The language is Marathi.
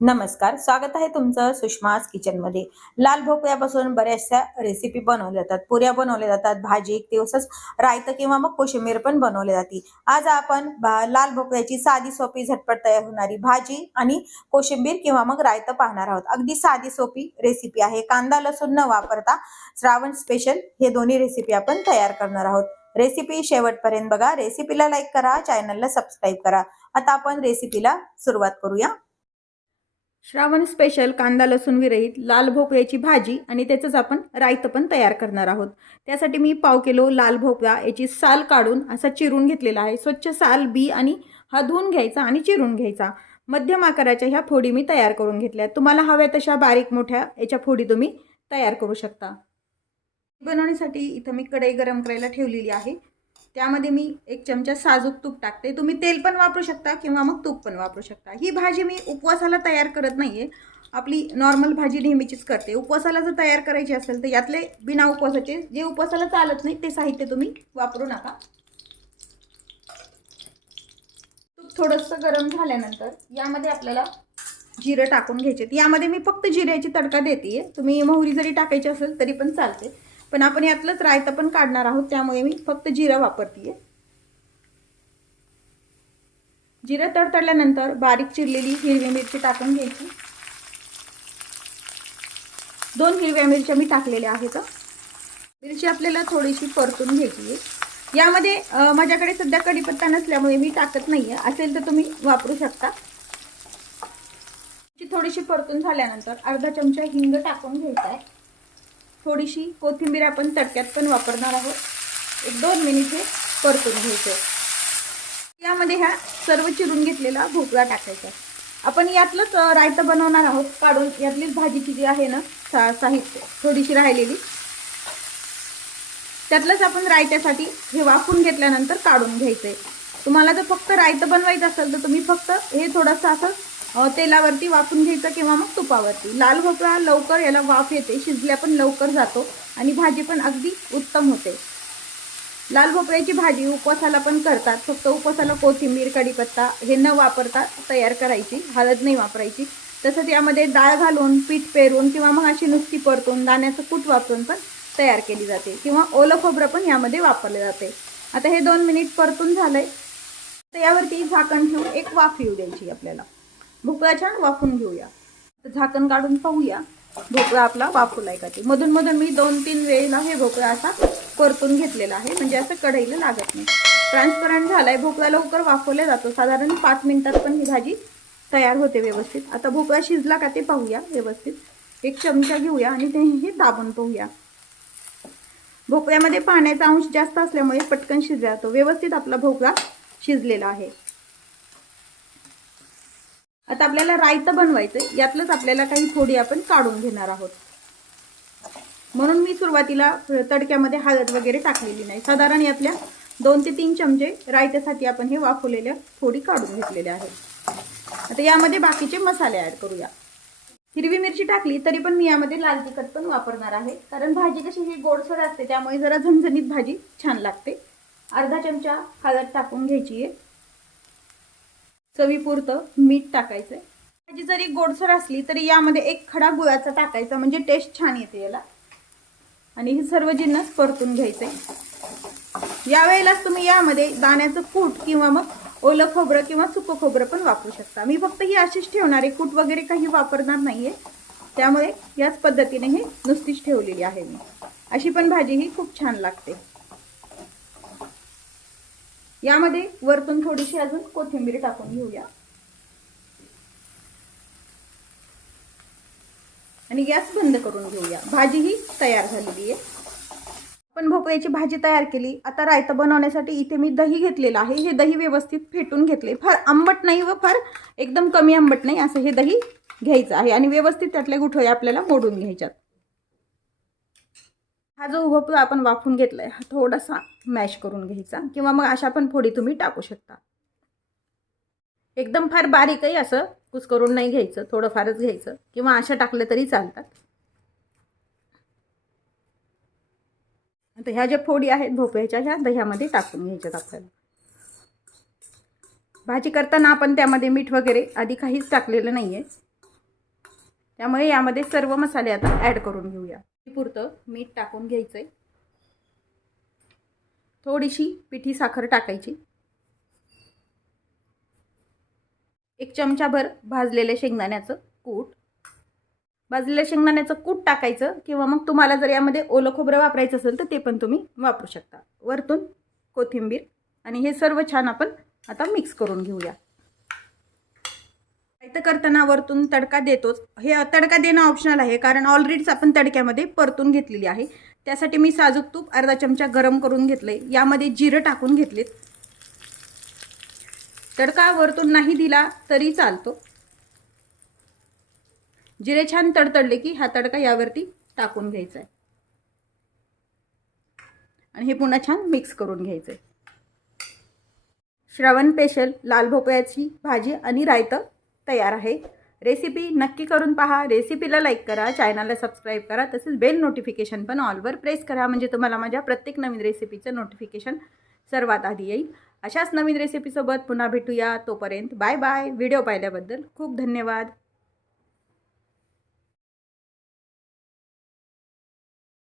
नमस्कार, स्वागत आहे तुमचं सुषमास किचन मध्ये। लाल भोपळ्यापासून बऱ्याचशा रेसिपी बनवल्या जातात, पुऱ्या बनवल्या जातात, भाजी तसंच रायतं किंवा मग कोशिंबीर पण बनवली जाते। आज आपण लाल भोपळ्याची साधी सोपी झटपट तयार होणारी भाजी आणि कोशिंबीर किंवा मग रायतं पाहणार आहोत। अगदी साधी सोपी रेसिपी आहे, कांदा लसूण न वापरता श्रावण स्पेशल हे दोन्ही रेसिपी आपण तयार करणार आहोत। रेसिपी शेवटपर्यंत बघा, रेसिपीला लाईक करा, चॅनलला सबस्क्राईब करा। आता आपण रेसिपीला सुरुवात करूया। श्रावण स्पेशल कांदा लसूण विरहित लाल भोपळ्याची भाजी आणि त्याचंच आपण रायतं पण तयार करणार आहोत। त्यासाठी मी पाव किलो लाल भोपळा याची साल काढून असा चिरून घेतलेला आहे। स्वच्छ साल बी आणि हा धुवून घ्यायचा आणि चिरून घ्यायचा। मध्यम आकाराच्या ह्या फोडी मी तयार करून घेतल्या। तुम्हाला हव्या तशा बारीक मोठ्या याच्या फोडी तुम्ही तयार करू शकता। बनवण्यासाठी इथं मी कढई गरम करायला ठेवलेली आहे। त्यामध्ये मी 1 चमचा साजूक तूप टाकते। तुम्ही तेल पण वापरू शकता किंवा मग तूप पण वापरू शकता। ही भाजी मी उपवासाला तयार करत नाहीये, आपली नॉर्मल भाजी नेहमीचीच करते। उपवासाला जर तयार करायची असेल तर यातले बिना उपवासाचे जे उपवासाला चालत नाही ते साहित्य तुम्ही वापरू नका। तूप थोडंसं गरम झाल्यानंतर यामध्ये आपल्याला जिरे टाकून घ्यायचे। यामध्ये मी फक्त जिऱ्याची तडका देते, तुम्ही मोहरी जरी टाकायची असेल तरी पण चालते, पण आपण यातलंच रायतं पण काढणार आहोत त्यामुळे मी फक्त जिरा वापरते। जिरं तडतडल्यानंतर बारीक चिरलेली हिरवी मिरची टाकून घ्यायची। 2 हिरव्या मिरच्या मी टाकलेल्या आहेत। मिरची आपल्याला थोडीशी परतून घ्यायची आहे। यामध्ये माझ्याकडे सध्या कढीपत्ता नसल्यामुळे मी टाकत नाहीये, असेल तर तुम्ही वापरू शकता। थोडीशी परतून झाल्यानंतर अर्धा चमचा हिंग टाकून घ्यायचा आहे। थोडीशी कोथिंबीर आपण तडक्यात पण वापरणार आहोत। 1-2 मिनिट हे परतून घ्यायचे। यामध्ये हा सर्व चिरून घेतलेला भोपळा टाकायचा। आपण यातलंच रायतं बनवणार आहोत, काढून यातलीच भाजीची जी आहे ना साहित्य थोडीशी राहिलेली त्यातलंच आपण रायत्यासाठी हे वाफून घेतल्यानंतर काढून घ्यायचंय। तुम्हाला जर फक्त रायतं बनवायचं असेल तर तुम्ही फक्त हे थोडंसं असं तेलावरती वाफून घ्यायचं किंवा मग तुपावरती। लाल भोपळा लवकर याला वाफ येते, शिजल्या पण लवकर जातो आणि भाजी पण अगदी उत्तम होते। लाल भोपळ्याची भाजी उपवासाला पण करतात, फक्त उपवासाला कोथिंबीर कढीपत्ता हे न वापरता तयार करायची, हळद नाही वापरायची। तसंच यामध्ये डाळ घालून पीठ पेरून किंवा मग अशी नुसती परतून दाण्याचं कूट वापरून पण तयार केली जाते, किंवा ओलं खोबरं पण यामध्ये वापरले जाते। आता हे 2 मिनिट परतून झालंय, तर यावरती झाकण ठेवून एक वाफ येऊ द्यायची आपल्याला। भोपळा छान वाफून घेऊया। झाकण काढून पाहूया भोपळा आपला वाफलाय का ते। मधून मधून मी 2-3 वेळेला हे भोपळा असा परतून घेतलेला आहे, म्हणजे असं कढईला लागत नाही। ट्रान्सपरंट झालाय, भोपळा लवकर वाफवला जातो, साधारण 5 मिनिटात पण ही भाजी तयार होते व्यवस्थित। आता भोपळा शिजला का ते पाहूया व्यवस्थित। 1 चमचा घेऊया आणि ते हे दाबून पाहूया। भोपळ्यामध्ये पाण्याचा अंश जास्त असल्यामुळे पटकन शिजतो, व्यवस्थित आपला भोपळा शिजलेला आहे। आता आपल्याला रायतं बनवायचं, यातलंच आपल्याला काही फोडी आपण काढून घेणार आहोत। म्हणून मी सुरुवातीला तडक्यामध्ये हळद वगैरे टाकलेली नाही, साधारण यातल्या 2 ते 3 चमचे रायत्यासाठी आपण हे वाफवलेल्या फोडी काढून घेतलेल्या आहेत। आता यामध्ये बाकीचे मसाले ऍड करूया। हिरवी मिरची टाकली तरी पण मी यामध्ये लाल तिखट पण वापरणार आहे, कारण भाजी कशी ही गोडसर असते त्यामुळे जरा झणझणीत भाजी छान लागते। अर्धा चमचा हळद टाकून घ्यायची आहे। चवीपुरतं मीठ टाकायचंय। भाजी जरी गोडसर असली तरी यामध्ये 1 खडा गुळाचा टाकायचा, म्हणजे टेस्ट छान येते याला। आणि हे सर्व जिन्नस परतून घ्यायचे। यावेळेलाच तुम्ही यामध्ये दाण्याचं कूट किंवा मग ओलं खोबरं किंवा सुकं खोबरं पण वापरू शकता। मी फक्त ही अशीच ठेवणार आहे, कूट वगैरे काही वापरणार नाहीये, त्यामुळे याच पद्धतीने हे नुसतीच ठेवलेली आहे मी। अशी पण भाजी ही खूप छान लागते। यामध्ये वरतून थोडीशी अजून कोथिंबीर टाकून घेऊया आणि गॅस बंद करून घेऊया। भाजी ही तयार झालेली आहे। आपण भोपळ्याची भाजी तयार केली। आता रायतं बनवण्यासाठी इथे मी दही घेतलेलं आहे। हे दही व्यवस्थित फेटून घेतले, फार आंबट नाही व फार एकदम कमी आंबट नाही, असं हे दही घ्यायचं आहे आणि व्यवस्थित त्यातले गुठळे आपल्याला मोडून घ्यायच्यात। हा जो भोपळा आपण वाफून घेतलाय हा थोडासा मॅश करून घ्यायचा, किंवा मग अशा पण फोडी तुम्ही टाकू शकता। एकदम फार बारीकही असं कुस्करून नाही घ्यायचं, थोडं फारच घ्यायचं, किंवा अशा टाकले तरी चालतात। आता ह्या ज्या फोडी आहेत भोपळ्याच्या ह्या दह्यामध्ये टाकून घ्यायच्यात आपल्याला। भाजी करताना आपण त्यामध्ये मीठ वगैरे आधी काहीच टाकलेलं नाहीये, त्यामुळे यामध्ये सर्व मसाले आता ॲड करून घेऊया. पुरतं मीठ टाकून घ्यायचं आहे. थोडीशी पिठी साखर टाकायची. 1 चमचाभर भाजलेले शेंगदाण्याचं कूट. भाजलेल्या शेंगदाण्याचं कूट टाकायचं किंवा मग तुम्हाला जर यामध्ये ओलं खोबरं वापरायचं असेल तर ते पण तुम्ही वापरू शकता. वरतून कोथिंबीर आणि हे सर्व छान आपण आता मिक्स करून घेऊया. रायतं करताना वरतून तडका देतोच. हे तडका देणं ऑप्शनल आहे कारण ऑलरेडीच आपण तडक्यामध्ये परतून घेतलेली आहे. त्यासाठी मी साजूक तूप अर्धा चमचा गरम करून घेतले. यामध्ये जिरं टाकून घेतलेत. तडका वरतून नाही दिला तरी चालतो. जिरे छान तडतडले की हा तडका यावरती टाकून घ्यायचा आहे आणि हे पुन्हा छान मिक्स करून घ्यायचं आहे. श्रावण स्पेशल लाल भोपळ्याची भाजी आणि रायतं तयार आहे. रेसिपी नक्की करून पहा. रेसिपीला लाईक करा, चॅनलला सबस्क्राईब करा, तसेच बेल नोटिफिकेशन पण ऑलवर प्रेस करा म्हणजे तुम्हाला माझ्या प्रत्येक नवीन रेसिपीचं नोटिफिकेशन सर्वात आधी येईल. अशाच नवीन रेसिपीसोबत पुन्हा भेटूया. तोपर्यंत बाय बाय. व्हिडिओ पाहिल्याबद्दल खूप धन्यवाद.